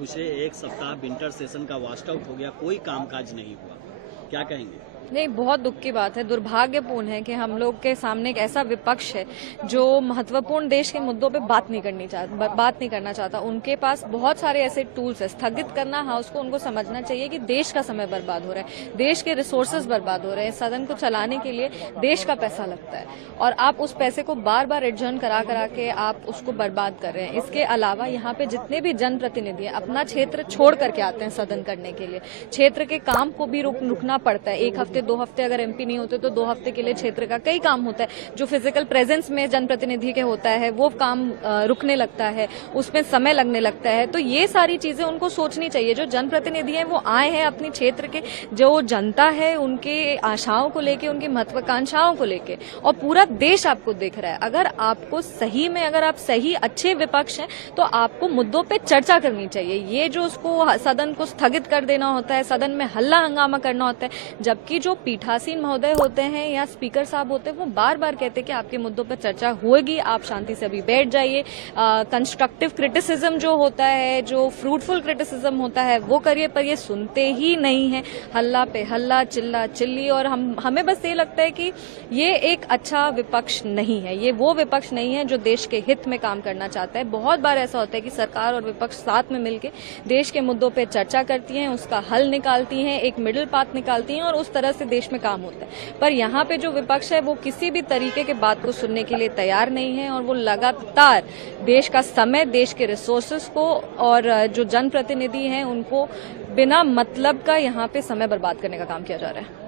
पिछले एक सप्ताह विंटर सेशन का वास्ट आउट हो गया, कोई कामकाज नहीं हुआ, क्या कहेंगे? नहीं, बहुत दुख की बात है। दुर्भाग्यपूर्ण है कि हम लोग के सामने एक ऐसा विपक्ष है जो महत्वपूर्ण देश के मुद्दों पे बात नहीं करना चाहता। उनके पास बहुत सारे ऐसे टूल्स है। स्थगित करना हाउस को उनको समझना चाहिए कि देश का समय बर्बाद हो रहा है, देश के रिसोर्सेज बर्बाद हो रहे हैं। सदन को चलाने के लिए देश का पैसा लगता है और आप उस पैसे को बार बार एडजर्न करा के आप उसको बर्बाद कर रहे हैं। इसके अलावा यहाँ पे जितने भी जनप्रतिनिधि हैं अपना क्षेत्र छोड़ करके आते हैं सदन करने के लिए। क्षेत्र के काम को भी रुकना पड़ता है। एक हफ्ते 2 हफ्ते अगर एमपी नहीं होते तो 2 हफ्ते के लिए क्षेत्र का कई काम होता है। जो फिजिकल प्रेजेंस में जनप्रतिनिधि के होता है वो काम रुकने लगता है, उसमें समय लगने लगता है। तो ये सारी चीजें उनको सोचनी चाहिए। जो जनप्रतिनिधि हैं वो आए हैं अपनी क्षेत्र के, जो जनता है उनके आशाओं को लेके, उनकी महत्वाकांक्षाओं को लेके, और पूरा देश आपको देख रहा है। अगर आपको सही में, अगर आप सही अच्छे विपक्ष हैं तो आपको मुद्दों पे चर्चा करनी चाहिए। ये जो उसको सदन को स्थगित कर देना होता है, सदन में हल्ला हंगामा करना होता है, जबकि जो पीठासीन महोदय होते हैं या स्पीकर साहब होते हैं वो बार बार कहते हैं कि आपके मुद्दों पर चर्चा होगी, आप शांति से अभी बैठ जाइए। कंस्ट्रक्टिव क्रिटिसिज्म जो होता है, जो फ्रूटफुल क्रिटिसिज्म होता है वो करिए, पर ये सुनते ही नहीं है। हल्ला पे हल्ला, चिल्ला चिल्ली, और हमें बस ये लगता है कि ये एक अच्छा विपक्ष नहीं है। ये वो विपक्ष नहीं है जो देश के हित में काम करना चाहता है। बहुत बार ऐसा होता है कि सरकार और विपक्ष साथ में मिलकर देश के मुद्दों पर चर्चा करती हैं, उसका हल निकालती हैं, एक मिडिल पाथ निकालती हैं और उस तरह से देश में काम होता है। पर यहाँ पे जो विपक्ष है वो किसी भी तरीके के बात को सुनने के लिए तैयार नहीं है और वो लगातार देश का समय, देश के रिसोर्सेज को और जो जनप्रतिनिधि हैं उनको बिना मतलब का यहाँ पे समय बर्बाद करने का काम किया जा रहा है।